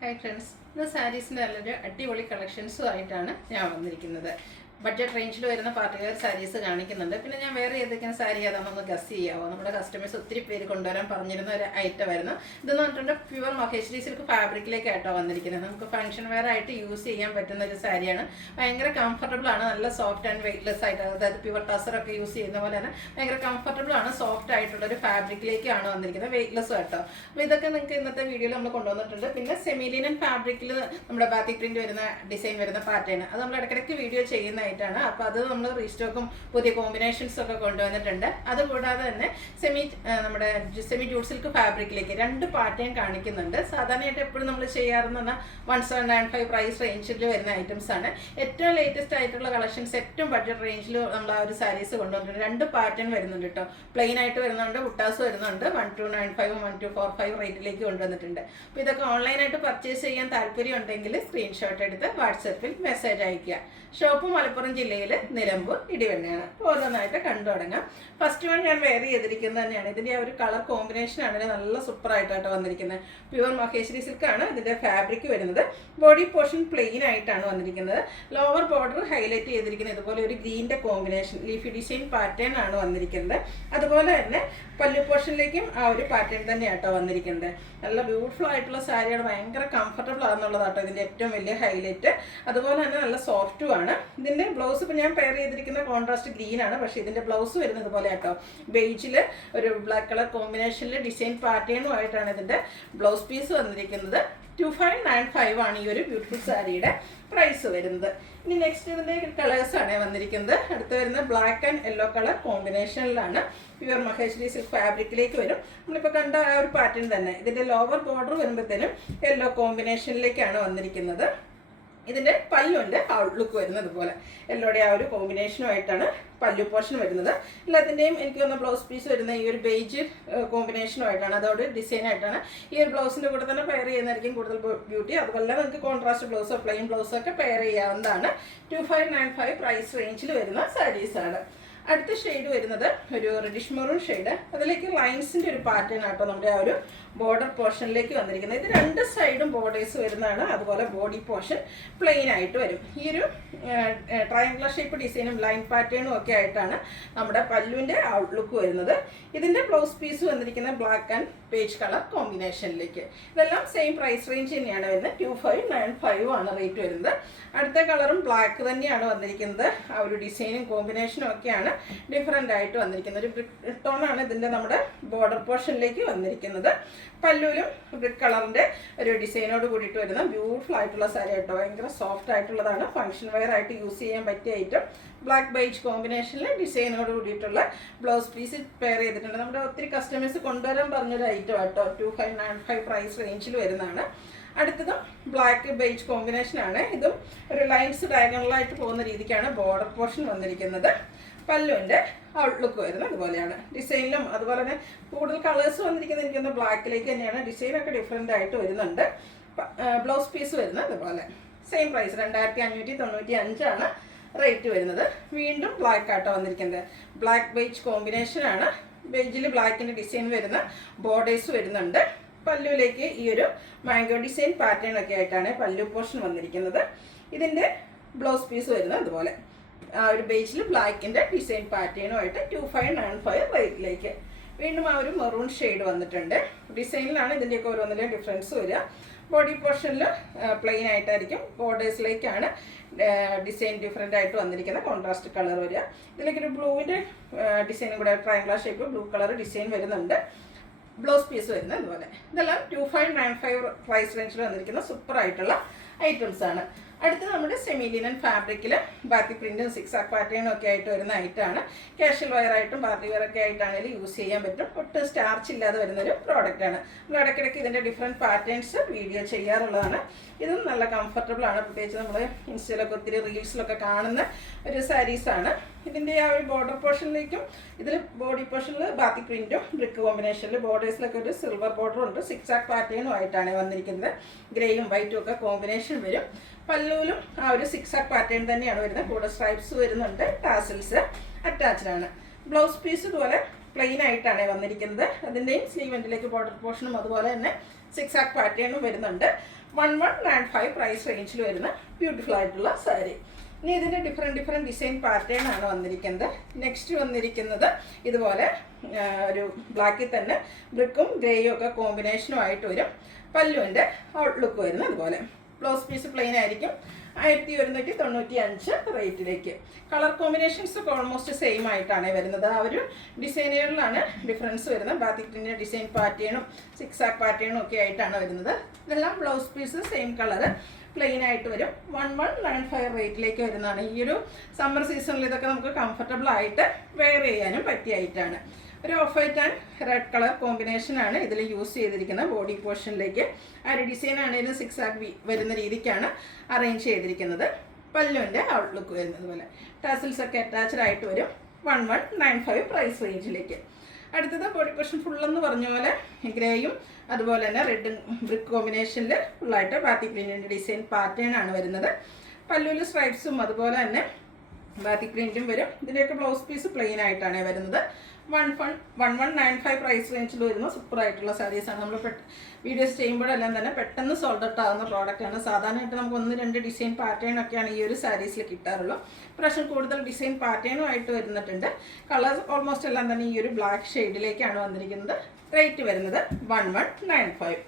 Hi friends, ഇന്ന് സാരീസിൻ്റെ നല്ലൊരു അടിപൊളി കളക്ഷൻസുമായിട്ടാണ് ഞാൻ വന്നിരിക്കുന്നത്. ബഡ്ജറ്റ് റേഞ്ചിൽ വരുന്ന പാർട്ടി വെയർ സാരീസ് കാണിക്കുന്നുണ്ട്. പിന്നെ ഞാൻ വേറെ ഏതൊക്കെയാണ് സാരി അതാണെന്ന് ഗസ് ചെയ്യാവോ? നമ്മുടെ കസ്റ്റമേഴ്സ് ഒത്തിരി പേര് കൊണ്ടുവരാൻ പറഞ്ഞിരുന്ന ഒരു ഐറ്റം വരുന്നു. ഇതെന്ന് പറഞ്ഞിട്ടുണ്ട് പ്യുവർ മഹേശ്വരി സിൽക്ക് ഫാബ്രിക്കിലേക്കായിട്ടോ വന്നിരിക്കുന്നത്. നമുക്ക് ഫംഗ്ഷൻ വെയർ ആയിട്ട് യൂസ് ചെയ്യാൻ പറ്റുന്ന ഒരു സാരിയാണ്. ഭയങ്കര കംഫർട്ടബിൾ ആണ്, നല്ല സോഫ്റ്റ് ആൻഡ് വെയ്റ്റ്ലെസ് ആയിട്ട്, അതായത് പ്യുവർ ടസറൊക്കെ യൂസ് ചെയ്യുന്ന പോലെ തന്നെ ഭയങ്കര കംഫർട്ടബിൾ ആണ്, സോഫ്റ്റ് ആയിട്ടുള്ള ഒരു ഫാബ്രിക്കിലേക്കാണ് വന്നിരിക്കുന്നത്, വെയ്റ്റ്ലെസ് ആയിട്ടോ. അപ്പോൾ ഇതൊക്കെ നിങ്ങൾക്ക് ഇന്നത്തെ വീഡിയോയിൽ നമ്മൾ കൊണ്ടുവന്നിട്ടുണ്ട്. പിന്നെ സെമി ലിനൻ ഫാബ്രിക്കിൽ നമ്മുടെ ബാത്തിക് പ്രിന്റ് വരുന്ന ഡിസൈൻ വരുന്ന പാറ്റേൺ അത് നമ്മൾ ഇടയ്ക്കിടയ്ക്ക് വീഡിയോ ചെയ്യുന്ന ാണ്. അപ്പോൾ അത് നമ്മൾ റീസ്റ്റോക്കും പുതിയ കോമ്പിനേഷൻസ് ഒക്കെ കൊണ്ടുവന്നിട്ടുണ്ട്. അതുകൂടാതെ തന്നെ നമ്മുടെ സെമി ജൂട്ട് സിൽക്ക് ഫാബ്രിക്കിലേക്ക് 2 പാറ്റേൺ കാണിക്കുന്നുണ്ട്. സാധാരണയായിട്ട് എപ്പോഴും നമ്മൾ ചെയ്യാറെന്ന് പറഞ്ഞാൽ 1795 പ്രൈസ് റേഞ്ചിൽ വരുന്ന ഐറ്റംസ് ആണ്. ഏറ്റവും ലേറ്റസ്റ്റ് ആയിട്ടുള്ള കളക്ഷൻസ് ഏറ്റവും ബഡ്ജറ്റ് റേഞ്ചിൽ നമ്മൾ ആ ഒരു സാരീസ് കൊണ്ടുവന്നിട്ടുണ്ട്. 2 പാറ്റേൺ വരുന്നുണ്ട് കേട്ടോ. പ്ലെയിൻ ആയിട്ട് വരുന്നുണ്ട്, ബുട്ടാസ് വരുന്നുണ്ട്. 1295 1245 റേറ്റിലേക്ക് കൊണ്ടുവന്നിട്ടുണ്ട്. അപ്പോൾ ഇതൊക്കെ ഓൺലൈനായിട്ട് പർച്ചേസ് ചെയ്യാൻ താല്പര്യം ഉണ്ടെങ്കിൽ സ്ക്രീൻഷോട്ട് എടുത്ത് വാട്സപ്പിൽ മെസ്സേജ് അയയ്ക്കുക. ഷോപ്പ് മലപ്പുറം ജില്ലയിൽ നിലമ്പൂർ ഇടിവണ്ണയാണ്. ഓരോന്നായിട്ട് കണ്ടു തുടങ്ങാം. ഫസ്റ്റ് വൺ ഞാൻ വെയർ ചെയ്തിരിക്കുന്നത് തന്നെയാണ്. ഇതിൻ്റെ ആ ഒരു കളർ കോമ്പിനേഷൻ ആണെങ്കിൽ നല്ല സൂപ്പറായിട്ടാണ് വന്നിരിക്കുന്നത്. പ്യുവർ മഹേശ്വരി സിൽക്കാണ് ഇതിൻ്റെ ഫാബ്രിക് വരുന്നത്. ബോഡി പോർഷൻ പ്ലെയിൻ ആയിട്ടാണ് വന്നിരിക്കുന്നത്. ലോവർ ബോർഡർ ഹൈലൈറ്റ് ചെയ്തിരിക്കുന്നത് ഇതുപോലെ ഒരു ഗ്രീൻ്റെ കോമ്പിനേഷൻ ലീഫി ഡിസൈൻ പാറ്റേൺ ആണ് വന്നിരിക്കുന്നത്. അതുപോലെ തന്നെ പല്ലു പോർഷനിലേക്കും ആ ഒരു പാറ്റേൺ തന്നെയാട്ടോ വന്നിരിക്കുന്നത്. നല്ല ബ്യൂട്ടിഫുൾ ആയിട്ടുള്ള സാരിയാണ്, ഭയങ്കര കംഫർട്ടബിൾ ആണെന്നുള്ളതാട്ടോ ഇതിൻ്റെ ഏറ്റവും വലിയ ഹൈലൈറ്റ്. അതുപോലെ തന്നെ നല്ല സോഫ്റ്റും ആണ്. ഇതിൻ്റെ ബ്ലൗസ് ഇപ്പോൾ ഞാൻ പെയർ ചെയ്തിരിക്കുന്ന കോൺട്രാസ്റ്റ് ഗ്രീൻ ആണ്, പക്ഷേ ഇതിൻ്റെ ബ്ലൗസ് വരുന്നത് പോലെ കേട്ടോ. ബേജിൽ ഒരു ബ്ലാക്ക് കളർ കോമ്പിനേഷനിൽ ഡിസൈൻ പാറ്റേണുമായിട്ടാണ് ഇതിൻ്റെ ബ്ലൗസ് പീസ് വന്നിരിക്കുന്നത്. 2595 ആണ് ഈ ഒരു ബ്യൂട്ടിഫുൾ സാരിയുടെ പ്രൈസ് വരുന്നത്. ഇനി നെക്സ്റ്റ് ഇതിൻ്റെ കളേഴ്സാണ് വന്നിരിക്കുന്നത്. അടുത്ത് വരുന്നത് ബ്ലാക്ക് ആൻഡ് യെല്ലോ കളർ കോമ്പിനേഷനിലാണ്. പ്യുവർ മഹേശ്വരി സിൽക്ക് ഫാബ്രിക്കിലേക്ക് വരും. നമ്മളിപ്പോൾ കണ്ട ആ ഒരു പാറ്റേൺ തന്നെ. ഇതിൻ്റെ ലോവർ ബോർഡർ വരുമ്പോഴത്തേനും യെല്ലോ കോമ്പിനേഷനിലേക്കാണ് വന്നിരിക്കുന്നത്. ഇതിൻ്റെ പല്ലുണ്ട് ഔട്ട്ലുക്ക് വരുന്നത് പോലെ എല്ലോടെ ആ ഒരു കോമ്പിനേഷനുമായിട്ടാണ് പല്ലു പോർഷൻ വരുന്നത്. എല്ലാത്തിൻ്റെയും എനിക്ക് തോന്നുന്ന ബ്ലൗസ് പീസ് വരുന്ന ഈ ഒരു ബേജ് കോമ്പിനേഷനുമായിട്ടാണ്, അതോട് ഡിസൈനായിട്ടാണ്. ഈ ഒരു ബ്ലൗസിൻ്റെ കൂടെ തന്നെ പെയർ ചെയ്യുന്നതായിരിക്കും കൂടുതൽ ബ്യൂട്ടി. അതുപോലെ നിങ്ങൾക്ക് കോൺട്രാസ്റ്റ് ബ്ലൗസോ പ്ലെയിൻ ബ്ലൗസോ ഒക്കെ പെയർ ചെയ്യാവുന്നതാണ്. 2595 പ്രൈസ് റേഞ്ചിൽ വരുന്ന സാരീസാണ്. അടുത്ത ഷെയ്ഡ് വരുന്നത് ഒരു റെഡിഷ് മെറൂൺ ഷെയ്ഡ്. അതിലേക്ക് ലൈൻസിൻ്റെ ഒരു പാറ്റേൺ ആട്ടോ നമ്മുടെ ആ ഒരു ബോർഡർ പോർഷനിലേക്ക് വന്നിരിക്കുന്നത്. ഇത് 2 സൈഡും ബോർഡേഴ്സ് വരുന്നതാണ്. അതുപോലെ ബോഡി പോർഷൻ പ്ലെയിൻ ആയിട്ട് വരും. ഈ ഒരു ട്രയാങ്കുലർ ഷേപ്പ് ഡിസൈനും ലൈൻ പാറ്റേണും ഒക്കെ ആയിട്ടാണ് നമ്മുടെ പല്ലുവിൻ്റെ ഔട്ട്ലുക്ക് വരുന്നത്. ഇതിൻ്റെ ബ്ലൗസ് പീസ് വന്നിരിക്കുന്നത് ബ്ലാക്ക് ആൻഡ് പേജ് കളർ കോമ്പിനേഷനിലേക്ക്. ഇതെല്ലാം സെയിം പ്രൈസ് റേഞ്ച് തന്നെയാണ് വരുന്നത്. 2595 ആണ് റേറ്റ് വരുന്നത്. അടുത്ത കളറും ബ്ലാക്ക് തന്നെയാണ് വന്നിരിക്കുന്നത്. ആ ഒരു ഡിസൈനും കോമ്പിനേഷനും ഒക്കെയാണ് ഡിഫറെൻ്റ് ആയിട്ട് വന്നിരിക്കുന്നത്. ഒരു ബ്രിക്ക് ടോണാണ് ഇതിൻ്റെ നമ്മുടെ ബോർഡർ പോർഷനിലേക്ക് വന്നിരിക്കുന്നത്. പല്ലുവിലും ബ്രിക്ക് കളറിൻ്റെ ഒരു ഡിസൈനോട് കൂടിയിട്ട് വരുന്ന ബ്യൂട്ടിഫുൾ ആയിട്ടുള്ള സാരി കേട്ടോ. ഭയങ്കര സോഫ്റ്റ് ആയിട്ടുള്ളതാണ്. ഫംഗ്ഷൻ വെയർ ആയിട്ട് യൂസ് ചെയ്യാൻ പറ്റിയ ഐറ്റം. ബ്ലാക്ക് ബൈജ് കോമ്പിനേഷനിൽ ഡിസൈനോട് കൂടിയിട്ടുള്ള ബ്ലൗസ് പീസ് പെയർ ചെയ്തിട്ടുണ്ട്. നമ്മുടെ ഒത്തിരി കസ്റ്റമേഴ്സ് കൊണ്ടുവരാൻ പറഞ്ഞൊരു ഐറ്റം കേട്ടോ. 2595 പ്രൈസ് റേഞ്ചിൽ വരുന്നതാണ്. അടുത്തതും ബ്ലാക്ക് ബേജ് കോമ്പിനേഷനാണ്. ഇതും ഒരു ലൈൻസ് ഡയഗണലായിട്ട് പോകുന്ന രീതിക്കാണ് ബോർഡർ പോർഷൻ വന്നിരിക്കുന്നത്. പല്ലുവിൻ്റെ ഔട്ട്ലുക്ക് വരുന്നത് അതുപോലെയാണ്. ഡിസൈനിലും അതുപോലെ തന്നെ കൂടുതൽ കളേഴ്സ് വന്നിരിക്കുന്നത് എനിക്കൊന്ന് ബ്ലാക്കിലേക്ക് തന്നെയാണ്. ഡിസൈനൊക്കെ ഡിഫറെൻ്റ് ആയിട്ട് വരുന്നുണ്ട്. ബ്ലൗസ് പീസ് വരുന്നത് അതുപോലെ സെയിം പ്രൈസ് 2595 ആണ് റേറ്റ് വരുന്നത്. വീണ്ടും ബ്ലാക്ക് ആട്ടോ വന്നിരിക്കുന്നത്. ബ്ലാക്ക് ബേജ് കോമ്പിനേഷനാണ്. ബേജിൽ ബ്ലാക്കിൻ്റെ ഡിസൈൻ വരുന്ന ബോർഡേഴ്സ് വരുന്നുണ്ട്. പല്ലുവിലേക്ക് ഈ ഒരു മാംഗോ ഡിസൈൻ പാറ്റേൺ ഒക്കെ ആയിട്ടാണ് പല്ലു പോർഷൻ വന്നിരിക്കുന്നത്. ഇതിൻ്റെ ബ്ലൗസ് പീസ് വരുന്നത് അതുപോലെ ആ ഒരു ബേസിൽ ബ്ലാക്കിൻ്റെ ഡിസൈൻ പാറ്റേണുമായിട്ട് 2595 റേറ്റിലേക്ക്. വീണ്ടും ആ ഒരു മെറൂൺ ഷെയ്ഡ് വന്നിട്ടുണ്ട്. ഡിസൈനിലാണ് ഇതിൻ്റെയൊക്കെ ഓരോന്നിലും ഡിഫറൻസ് വരിക. ബോഡി പോർഷനിൽ പ്ലെയിൻ ആയിട്ടായിരിക്കും. ബോർഡേഴ്സിലേക്കാണ് ഡിസൈൻ ഡിഫറെൻ്റ് ആയിട്ട് വന്നിരിക്കുന്ന കോൺട്രാസ്റ്റ് കളർ വരിക. ഇതിലേക്കൊരു ബ്ലൂവിൻ്റെ ഡിസൈനും കൂടെ triangular shape blue colour design വരുന്നുണ്ട്. ബ്ലൗസ് പീസ് വരുന്നത് അതുപോലെ. ഇതെല്ലാം 2595 പ്രൈസ് റേഞ്ചിൽ വന്നിരിക്കുന്ന സൂപ്പറായിട്ടുള്ള ഐറ്റംസാണ്. അടുത്ത് നമ്മുടെ സെമി ലിനൻ ഫാബ്രിക്കിൽ ബാത്തി പ്രിൻറ്റും സിക്സാക് പാറ്റേണും ഒക്കെ ആയിട്ട് വരുന്ന ഐറ്റമാണ്. കാഷ്വൽ വെയർ ആയിട്ടും പാർട്ടി വെയർ ഒക്കെ ആയിട്ടാണെങ്കിലും യൂസ് ചെയ്യാൻ പറ്റും. ഒട്ടും സ്റ്റാർച്ച് ഇല്ലാതെ വരുന്നൊരു പ്രോഡക്റ്റാണ്. നമ്മൾ ഇടയ്ക്കിടയ്ക്ക് ഇതിൻ്റെ ഡിഫറെൻറ്റ് പാറ്റേൺസ് വീഡിയോ ചെയ്യാറുള്ളതാണ്. ഇതും നല്ല കംഫർട്ടബിൾ ആണ്. പ്രത്യേകിച്ച് നമ്മൾ ഇൻസ്റ്റയിലൊക്കെ ഒത്തിരി റീൽസിലൊക്കെ കാണുന്ന ഒരു സാരീസാണ്. ഇതിൻ്റെ ആ ഒരു ബോർഡർ പോർഷനിലേക്കും ഇതിൽ ബോഡി പോർഷനിൽ ബാത്തി പ്രിൻറ്റും ബ്രിക്ക് കോമ്പിനേഷനിൽ ബോർഡേഴ്സിലൊക്കെ ഒരു സിൽവർ ബോർഡർ ഉണ്ട്. സിക്സാക് പാറ്റേണും ആയിട്ടാണ് വന്നിരിക്കുന്നത്. ഗ്രേയും വൈറ്റും ഒക്കെ കോമ്പിനേഷൻ വരും. പല്ലുവിലും ആ ഒരു സിക്സാക് പാറ്റേൺ തന്നെയാണ് വരുന്നത്. കൂടെ സ്ട്രൈപ്സ് വരുന്നുണ്ട്. ടാസിൽസ് അറ്റാച്ച്ഡ് ആണ്. ബ്ലൗസ് പീസ് ഇതുപോലെ പ്ലെയിൻ ആയിട്ടാണ് വന്നിരിക്കുന്നത്. അതിൻ്റെയും സ്ലീവ് എൻഡിലേക്ക് ബോർഡർ പോർഷനും അതുപോലെ തന്നെ സിക്സ് ആക്ക് പാറ്റേണും വരുന്നുണ്ട്. 1195 പ്രൈസ് റേഞ്ചിൽ വരുന്ന ബ്യൂട്ടിഫുൾ ആയിട്ടുള്ള സാരി. ഇനി ഇതിൻ്റെ ഡിഫറെൻറ്റ് ഡിസൈൻ പാറ്റേൺ ആണ് വന്നിരിക്കുന്നത്. നെക്സ്റ്റ് വന്നിരിക്കുന്നത് ഇതുപോലെ ഒരു ബ്ലാക്കിൽ തന്നെ ബ്രിക്കും ഗ്രേയും ഒക്കെ കോമ്പിനേഷനും ആയിട്ട് വരും. പല്ലുവിൻ്റെ ഔട്ട്ലുക്ക് വരുന്നത് അതുപോലെ. ബ്ലൗസ് പീസ് പ്ലെയിൻ ആയിരിക്കും. 1195 റേറ്റിലേക്ക്. കളർ കോമ്പിനേഷൻസ് ഒക്കെ ഓൾമോസ്റ്റ് സെയിം ആയിട്ടാണ് വരുന്നത്. ആ ഒരു ഡിസൈനുകളിലാണ് ഡിഫറൻസ് വരുന്നത്. ബാത്തിക്കിൻ്റെ ഡിസൈൻ പാറ്റേണും സിക്സ് ആക്ക് പാറ്റേണും ഒക്കെ ആയിട്ടാണ് വരുന്നത്. ഇതെല്ലാം blouse piece same colour plain ആയിട്ട് വരും. 1195 റേറ്റിലേക്ക് വരുന്നതാണ്. ഈ ഒരു സമ്മർ സീസണിൽ ഇതൊക്കെ നമുക്ക് കംഫർട്ടബിൾ ആയിട്ട് വെയർ ചെയ്യാനും പറ്റിയായിട്ടാണ്. ഒരു of white and red colour കോമ്പിനേഷനാണ് ഇതിൽ യൂസ് ചെയ്തിരിക്കുന്നത്. ബോഡി പോർഷനിലേക്ക് ആ ഒരു ഡിസൈൻ ആണെങ്കിലും സിക്സ് ആക്ക് വരുന്ന രീതിക്കാണ് അറേഞ്ച് ചെയ്തിരിക്കുന്നത്. പല്ലുവിൻ്റെ ഔട്ട്ലുക്ക് വരുന്നത് പോലെ ടാസിൽസ് ഒക്കെ അറ്റാച്ച്ഡ് ആയിട്ട് വരും. 1195 പ്രൈസ് റേഞ്ചിലേക്ക്. അടുത്തത് ബോഡി പോർഷൻ ഫുള്ളെന്ന് പറഞ്ഞ പോലെ ഗ്രേയും അതുപോലെ തന്നെ റെഡ് ബ്രിക്ക് കോമ്പിനേഷനിൽ ഫുള്ളായിട്ട് ബാത്തിക് പ്രിൻറ്റിൻ്റെ ഡിസൈൻ പാറ്റേൺ ആണ് വരുന്നത്. പല്ലുവിൽ സ്ട്രൈപ്സും അതുപോലെ തന്നെ ബാത്തിക് പ്രിൻറ്റും വരും. ഇതിൻ്റെയൊക്കെ ബ്ലൗസ് പീസ് പ്ലെയിൻ ആയിട്ടാണ് വരുന്നത്. 1195 പ്രൈസ് റേഞ്ചിൽ വരുന്ന സൂപ്പർ ആയിട്ടുള്ള സാരീസാണ്. നമ്മൾ വീഡിയോസ് ചെയ്യുമ്പോഴെല്ലാം തന്നെ പെട്ടെന്ന് സോൾഡ് ഔട്ട് ആകുന്ന പ്രോഡക്റ്റാണ്. സാധാരണയായിട്ട് നമുക്ക് 1-2 ഡിസൈൻ പാറ്റേൺ ഒക്കെയാണ് ഈ ഒരു സാരീസിൽ കിട്ടാറുള്ളൂ. പ്രാവശ്യം കൂടുതൽ ഡിസൈൻ പാറ്റേണും ആയിട്ട് വരുന്നിട്ടുണ്ട്. കളേഴ്സ് ഓൾമോസ്റ്റ് എല്ലാം തന്നെ ഈ ഒരു ബ്ലാക്ക് ഷെയ്ഡിലേക്കാണ് വന്നിരിക്കുന്നത്. റേറ്റ് വരുന്നത് 1195.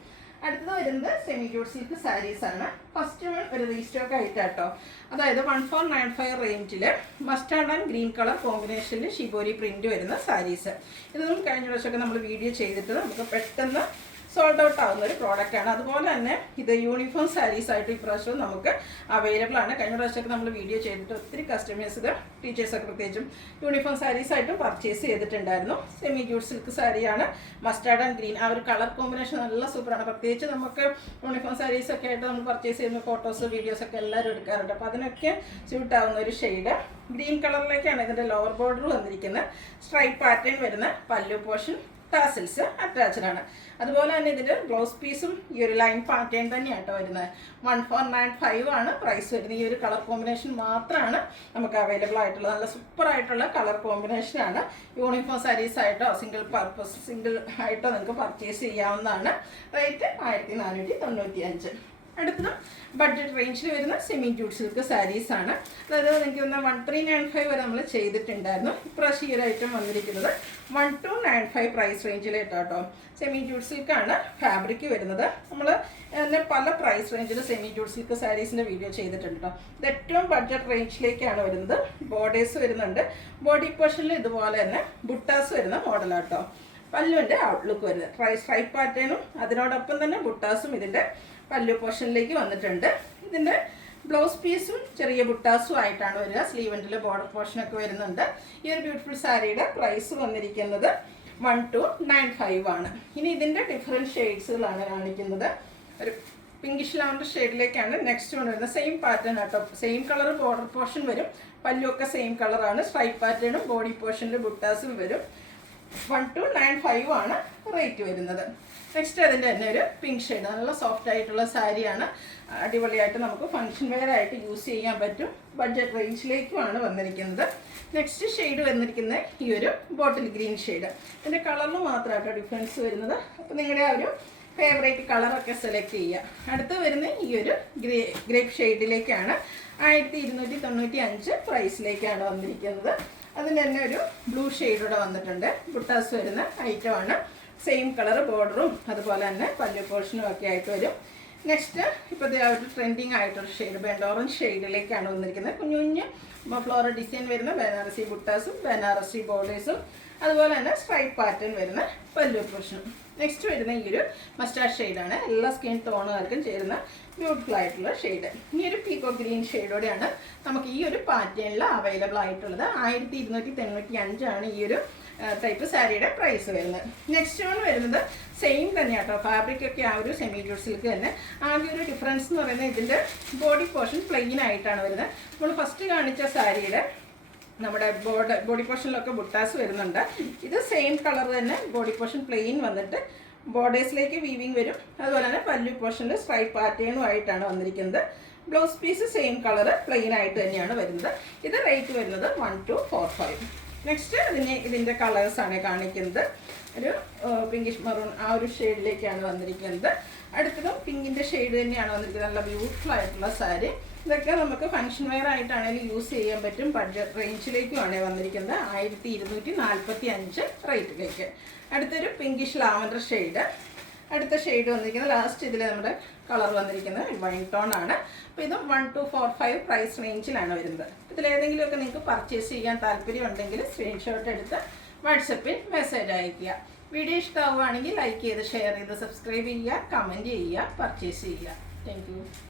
അടുത്തത് വരുന്നത് സെമി ജൂട്ട് സിൽക്ക് സാരീസാണ്. ഫസ്റ്റ് വൺ ഒരു റീസ്റ്റോക്ക് ആയിട്ടാട്ടോ. അതായത് 1495 റേഞ്ചിൽ മസ്റ്റാർഡ് ആൻഡ് ഗ്രീൻ കളർ കോമ്പിനേഷനിൽ ഷിബോരി പ്രിൻറ്റ് വരുന്ന സാരീസ്. ഇതൊന്നും കഴിഞ്ഞ പ്രാവശ്യമൊക്കെ നമ്മൾ വീഡിയോ ചെയ്തിട്ട് നമുക്ക് പെട്ടെന്ന് സോൾഡ് ഔട്ട് ആവുന്ന ഒരു പ്രോഡക്റ്റാണ്. അതുപോലെ തന്നെ ഇത് യൂണിഫോം സാരീസ് ആയിട്ട് ഇപ്രാവശ്യവും നമുക്ക് അവൈലബിൾ ആണ്. കഴിഞ്ഞ പ്രാവശ്യമൊക്കെ നമ്മൾ വീഡിയോ ചെയ്തിട്ട് ഒത്തിരി കസ്റ്റമേഴ്സ് ഇത് ടീച്ചേഴ്സൊക്കെ പ്രത്യേകിച്ചും യൂണിഫോം സാരീസ് ആയിട്ടും പർച്ചേസ് ചെയ്തിട്ടുണ്ടായിരുന്നു. സെമി ജൂട്ട് സിൽക്ക് സാരിയാണ്. മസ്റ്റാർഡ് ആൻഡ് ഗ്രീൻ ആ ഒരു കളർ കോമ്പിനേഷൻ നല്ല സൂപ്പറാണ്. പ്രത്യേകിച്ച് നമുക്ക് യൂണിഫോം സാരീസൊക്കെ ആയിട്ട് നമ്മൾ പർച്ചേസ് ചെയ്യുന്ന ഫോട്ടോസ് വീഡിയോസൊക്കെ എല്ലാവരും എടുക്കാറുണ്ട്. അപ്പോൾ അതിനൊക്കെ സ്യൂട്ട് ആവുന്ന ഒരു ഷെയ്ഡ് ഗ്രീൻ കളറിലേക്കാണ് ഇതിൻ്റെ ലോവർ ബോർഡർ വന്നിരിക്കുന്നത്. സ്ട്രൈപ്പ് പാറ്റേൺ വരുന്ന പല്ലു പോർഷൻ ടാസിൽസ് അറ്റാച്ച്ഡ് ആണ്. അതുപോലെ തന്നെ ഇതിൻ്റെ ബ്ലൗസ് പീസും ഈ ഒരു ലൈൻ പാറ്റേൺ തന്നെയാട്ടോ വരുന്നത്. 1495 ആണ് പ്രൈസ് വരുന്നത്. ഈ ഒരു കളർ കോമ്പിനേഷൻ മാത്രമാണ് നമുക്ക് അവൈലബിൾ ആയിട്ടുള്ളത്. നല്ല സൂപ്പർ ആയിട്ടുള്ള കളർ കോമ്പിനേഷനാണ്. യൂണിഫോം സാരീസ് ആയിട്ടോ സിംഗിൾ ആയിട്ടോ നിങ്ങൾക്ക് പർച്ചേസ് ചെയ്യാവുന്നതാണ്. റേറ്റ് 1495. അടുത്തത് ബഡ്ജറ്റ് റേഞ്ചിൽ വരുന്ന സെമി ജൂട്ട് സിൽക്ക് സാരീസാണ്. അതായത് എനിക്ക് ഒന്ന് 1395 വരെ നമ്മൾ ചെയ്തിട്ടുണ്ടായിരുന്നു. ഇപ്രാവശ്യം ഈ ഒരു ഐറ്റം വന്നിരിക്കുന്നത് 1295 പ്രൈസ് റേഞ്ചിലേട്ടോ. സെമി ജൂട്ട് സിൽക്കാണ് ഫാബ്രിക് വരുന്നത്. നമ്മൾ തന്നെ പല പ്രൈസ് റേഞ്ചിൽ സെമി ജൂട്ട് സിൽക്ക് സാരീസിൻ്റെ വീഡിയോ ചെയ്തിട്ടുണ്ട് കേട്ടോ. ഇത് ഏറ്റവും ബഡ്ജറ്റ് റേഞ്ചിലേക്കാണ് വരുന്നത്. ബോർഡേഴ്സ് വരുന്നുണ്ട്. ബോഡി പോർഷനിൽ ഇതുപോലെ തന്നെ ബുട്ടാസ് വരുന്ന മോഡലാട്ടോ. പല്ലുവിൻ്റെ ഔട്ട്ലുക്ക് വരുന്നത് സ്ട്രൈപ്പ് പാറ്റേണും അതിനോടൊപ്പം തന്നെ ബുട്ടാസും ഇതിൻ്റെ പല്ലു പോർഷനിലേക്ക് വന്നിട്ടുണ്ട്. ഇതിൻ്റെ ബ്ലൗസ് പീസും ചെറിയ ബുട്ടാസും ആയിട്ടാണ് വരിക. സ്ലീവെൻറ്റിൽ ബോർഡർ പോർഷനൊക്കെ വരുന്നുണ്ട്. ഈ ഒരു ബ്യൂട്ടിഫുൾ സാരിയുടെ പ്രൈസ് വന്നിരിക്കുന്നത് 1295 ആണ്. ഇനി ഇതിൻ്റെ ഡിഫറെൻറ്റ് ഷെയ്ഡ്സുകളാണ് കാണിക്കുന്നത്. ഒരു പിങ്കിഷ് ലാവൻഡർ ഷെയ്ഡിലേക്കാണ് നെക്സ്റ്റ് വൺ വരുന്നത്. സെയിം പാറ്റേൺ ആട്ടോ. സെയിം കളർ ബോർഡർ പോർഷൻ വരും. പല്ലുമൊക്കെ സെയിം കളറാണ്. സ്ട്രൈപ്പ് പാറ്റേണും ബോഡി പോർഷനിൽ ബുട്ടാസും വരും. 1295 ആണ് റേറ്റ് വരുന്നത്. നെക്സ്റ്റ് അതിൻ്റെ തന്നെ ഒരു പിങ്ക് ഷെയ്ഡ് നല്ല സോഫ്റ്റ് ആയിട്ടുള്ള സാരിയാണ്. അടിപൊളിയായിട്ട് നമുക്ക് ഫംഗ്ഷൻ വെയർ ആയിട്ട് യൂസ് ചെയ്യാൻ പറ്റും. ബഡ്ജറ്റ് റേഞ്ചിലേക്കുമാണ് വന്നിരിക്കുന്നത്. നെക്സ്റ്റ് ഷെയ്ഡ് വന്നിരിക്കുന്നത് ഈ ഒരു ബോട്ടിൽ ഗ്രീൻ ഷെയ്ഡ്. ഇതിൻ്റെ കളറിൽ മാത്രമായിട്ടോ ഡിഫറൻസ് വരുന്നത്. അപ്പോൾ നിങ്ങളുടെ ആ ഒരു ഫേവറേറ്റ് കളറൊക്കെ സെലക്ട് ചെയ്യുക. അടുത്ത് വരുന്ന ഈ ഒരു ഗ്രേപ്പ് ഷെയ്ഡിലേക്കാണ്. 1295 പ്രൈസിലേക്കാണ് വന്നിരിക്കുന്നത്. അതിന് തന്നെ ഒരു ബ്ലൂ ഷെയ്ഡൂടെ വന്നിട്ടുണ്ട്. ബുട്ടാസ് വരുന്ന ഐറ്റമാണ്. സെയിം കളർ ബോർഡറും അതുപോലെ തന്നെ പല്ലു പോർഷനും ഒക്കെ ആയിട്ട് വരും. നെക്സ്റ്റ് ഇപ്പോഴത്തെ ആ ഒരു ട്രെൻഡിങ് ആയിട്ടൊരു ഷെയ്ഡ് ബെൻഡ് ഓറഞ്ച് ഷെയ്ഡിലേക്കാണ് വന്നിരിക്കുന്നത്. കുഞ്ഞു കുഞ്ഞ് ഫ്ലോറൽ ഡിസൈൻ വരുന്ന ബനാറസി ബുട്ടാസും ബനാറസി ബോർഡേഴ്സും അതുപോലെ തന്നെ സ്ട്രൈപ്പ് പാറ്റേൺ വരുന്ന പല്ലു പോർഷനും. നെക്സ്റ്റ് വരുന്ന ഈ ഒരു മസ്റ്റാർഡ് ഷെയ്ഡാണ്. എല്ലാ സ്കിൻ ടോണുകാർക്കും ചേരുന്ന ബ്യൂട്ടിഫുൾ ആയിട്ടുള്ള ഷെയ്ഡ്. ഈ ഒരു പീക്കോ ഗ്രീൻ ഷെയ്ഡോടെയാണ് നമുക്ക് ഈ ഒരു പാറ്റേണിൽ അവൈലബിൾ ആയിട്ടുള്ളത്. 1295 ആണ് ഈ ഒരു ടൈപ്പ് സാരിയുടെ പ്രൈസ് വരുന്നത്. നെക്സ്റ്റ് വൺ വരുന്നത് സെയിം തന്നെയാട്ടോ. ഫാബ്രിക് ഒക്കെ ആ ഒരു സെമി ജൂട്ട് സിൽക്ക് തന്നെ. ആകെ ഒരു ഡിഫറൻസ് എന്ന് പറയുന്നത് ഇതിൻ്റെ ബോഡി പോർഷൻ പ്ലെയിൻ ആയിട്ടാണ് വരുന്നത്. നമ്മൾ ഫസ്റ്റ് കാണിച്ച സാരിയുടെ നമ്മുടെ ബോഡി പോർഷനിലൊക്കെ ബുട്ടാസ് വരുന്നുണ്ട്. ഇത് സെയിം കളർ തന്നെ ബോഡി പോർഷൻ പ്ലെയിൻ വന്നിട്ട് ബോർഡേഴ്സിലേക്ക് വീവിങ് വരും. അതുപോലെ തന്നെ പല്ലു പോർഷനിൽ സ്ട്രൈപ്പ് പാറ്റേണും ആയിട്ടാണ് വന്നിരിക്കുന്നത്. Blouse piece same colour plain ആയിട്ട് തന്നെയാണ് വരുന്നത്. ഇത് റേറ്റ് വരുന്നത് 1245. നെക്സ്റ്റ് ഇതിൻ്റെ കളേഴ്സാണ് കാണിക്കുന്നത്. ഒരു പിങ്കിഷ് മെറൂൺ ആ ഒരു ഷെയ്ഡിലേക്കാണ് വന്നിരിക്കുന്നത്. അടുത്തതും പിങ്കിൻ്റെ ഷെയ്ഡ് തന്നെയാണ് വന്നിരിക്കുന്നത്. നല്ല ബ്യൂട്ടിഫുൾ ആയിട്ടുള്ള സാരി. ഇതൊക്കെ നമുക്ക് ഫംഗ്ഷൻ വെയർ ആയിട്ടാണെങ്കിലും യൂസ് ചെയ്യാൻ പറ്റും. ബഡ്ജറ്റ് റേഞ്ചിലേക്കുമാണ് വന്നിരിക്കുന്നത്, 1245 റേറ്റിലേക്ക്. അടുത്തൊരു പിങ്കിഷ് ലാവൻഡർ ഷെയ്ഡ്. അടുത്ത ഷെയ്ഡ് വന്നിരിക്കുന്നത് ലാസ്റ്റ് ഇതിൽ നമ്മുടെ കളർ വന്നിരിക്കുന്നത് വൈൻ ടോൺ ആണ്. അപ്പോൾ ഇതും 1245 പ്രൈസ് റേഞ്ചിലാണ് വരുന്നത്. ഇതിലേതെങ്കിലുമൊക്കെ നിങ്ങൾക്ക് പർച്ചേസ് ചെയ്യാൻ താല്പര്യമുണ്ടെങ്കിൽ സ്ക്രീൻഷോട്ട് എടുത്ത് വാട്സപ്പിൽ മെസ്സേജ് അയയ്ക്കുക. വീഡിയോ ഇഷ്ടമാവുകയാണെങ്കിൽ ലൈക്ക് ചെയ്ത് ഷെയർ ചെയ്ത് സബ്സ്ക്രൈബ് ചെയ്യുക, കമൻറ്റ് ചെയ്യുക, പർച്ചേസ് ചെയ്യുക. Thank you.